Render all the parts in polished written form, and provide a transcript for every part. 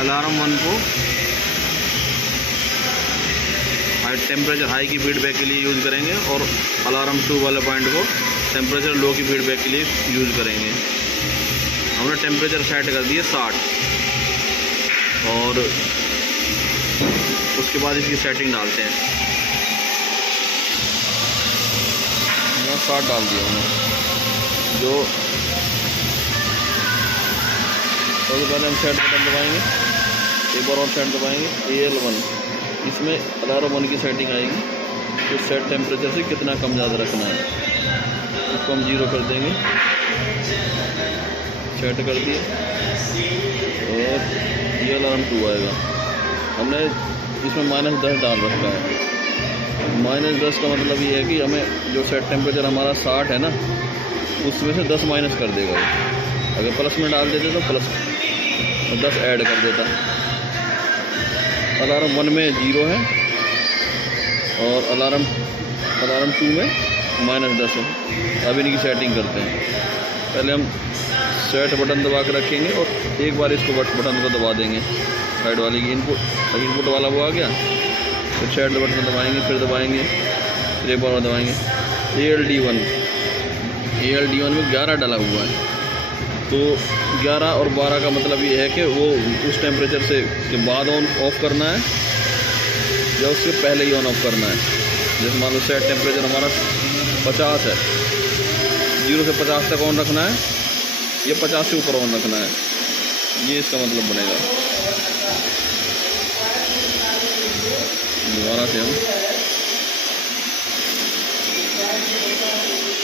Alarm 1 को temperature high की feedback के लिए यूज़ करेंगे और अलार्म 2 वाले पॉइंट को टेम्परेचर लो की फीडबैक के लिए यूज़ करेंगे। हमने टेम्परेचर सेट कर दिए 60 और उसके बाद इसकी सेटिंग डालते हैं। यहाँ 60 डाल दिया हमने। जो सबसे पहले हम सेट बटन दबाएंगे, एक बार और सेट दबाएंगे AL1, इसमें अलार्म 1 की सेटिंग आएगी। तो सेट टेम्परेचर से कितना कम ज़्यादा रखना है, इसको हम 0 कर देंगे। सेट कर दिए और ये अलार्म 2 आएगा। हमने इसमें -10 डाल रखा है। -10 का मतलब ये है कि हमें जो सेट टेम्परेचर हमारा 60 है ना, उसमें से 10 माइनस कर देगा। अगर प्लस में डाल देते तो प्लस 10 ऐड कर देता। अलार्म 1 में 0 है और अलार्म 2 में -10 है। अब इनकी सेटिंग करते हैं। पहले हम सेट बटन दबा के रखेंगे और एक बार इसको बटन को दबा देंगे, साइड वाले की इनपुट वाला वो आ गया। फिर सेट बटन दबाएंगे, फिर दबाएंगे, फिर एक बार और दबाएंगे। ALD1 में 11 डाला हुआ है। तो 11 और 12 का मतलब ये है कि वो उस टेम्परेचर से के बाद ऑन ऑफ करना है या उससे पहले ही ऑन ऑफ करना है। जैसे मान लो सेट टेम्परेचर हमारा 50 है, 0 से 50 तक ऑन रखना है या 50 से ऊपर ऑन रखना है, ये इसका मतलब बनेगा। दोबारा से हम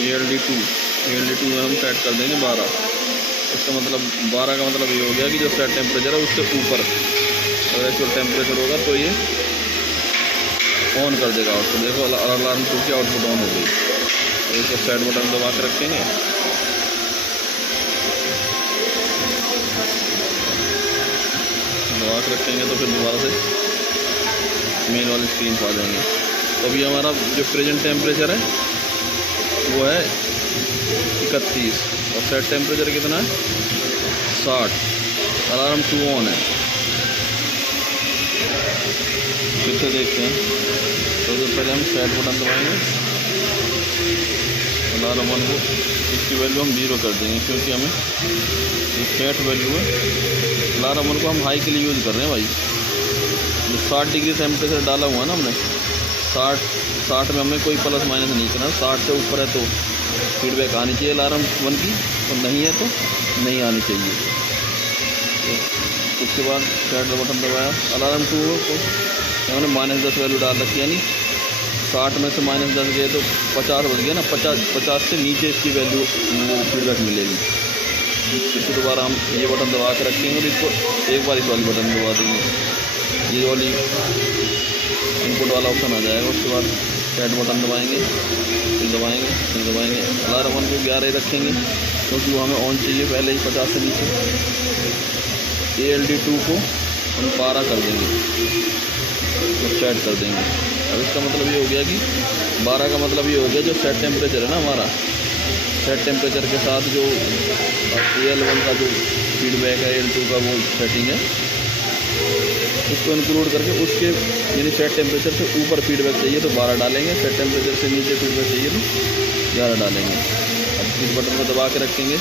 ALD2 में हम सेट कर देंगे 12। इसका मतलब 12 का मतलब ये हो गया कि जो सेट टेम्परेचर है उससे ऊपर अगर एक्चुअल टेम्परेचर होगा तो ये ऑन कर देगा आउटपुट। देखो अलार्म 2 की आउटपुट ऑन हो गई। तो इसको सेट बटन दबा के रखेंगे, तो फिर दोबारा से मेन वाली स्क्रीन पर आ जाएंगे। तो अभी हमारा जो प्रेजेंट टेम्परेचर है वो है 31 और सेट टेम्परेचर कितना है 60। अलार्म 2 ऑन है। फिर से देखते हैं। तो पहले हम सेट बटन दबाएंगे, अलार्म 1 को इसकी वैल्यू हम 0 कर देंगे क्योंकि हमें ये सेट वैल्यू है। अलार्म 1 को हम हाई के लिए यूज़ कर रहे हैं भाई। जो 60 डिग्री टेम्परेचर डाला हुआ है ना हमने, 60 में हमें कोई प्लस माइनस नहीं करना। 60 से ऊपर है तो फीडबैक आनी चाहिए अलार्म 1 की, और नहीं है तो नहीं आनी चाहिए। तो उसके बाद सेट बटन दबाया। अलार्म 2 को हमने -10 वैल्यू डाल रखी, यानी 60 में से -10 गए तो 50 बच गया ना। 50 से नीचे इसकी वैल्यू फीडबैक मिलेगी। इसको दोबारा हम ये बटन दबा के रखेंगे और इसको एक बार इस वाली बटन दबा देंगे, ये वाली इनपुट वाला ऑप्शन आ जाएगा। उसके बाद सेट बटन दबाएंगे, फिर दबाएंगे, फिर दबाएंगे। अलार्म 1 को 11 ही रखेंगे क्योंकि वो हमें ऑन चाहिए पहले ही 50 से नीचे। ALD2 को हम 12 कर देंगे तो सेट कर देंगे। अब इसका मतलब ये हो गया कि 12 का मतलब ये हो गया जो सेट टेम्परेचर है ना हमारा, सेट टेम्परेचर के साथ जो AL1 का जो फीडबैक है, AL2 का वो सेटिंग है, उसको इंक्लूड करके उसके यानी सेट टेम्परेचर से ऊपर फीडबैक चाहिए तो 12 डालेंगे, सेट टेम्परेचर से नीचे फीडबैक चाहिए तो 11 डालेंगे। अब इस बटन को दबा के रखेंगे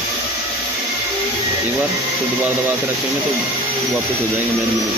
एक बार, फिर दोबारा दबा के रखेंगे तो वापस हो जाएंगे मेन मेनू।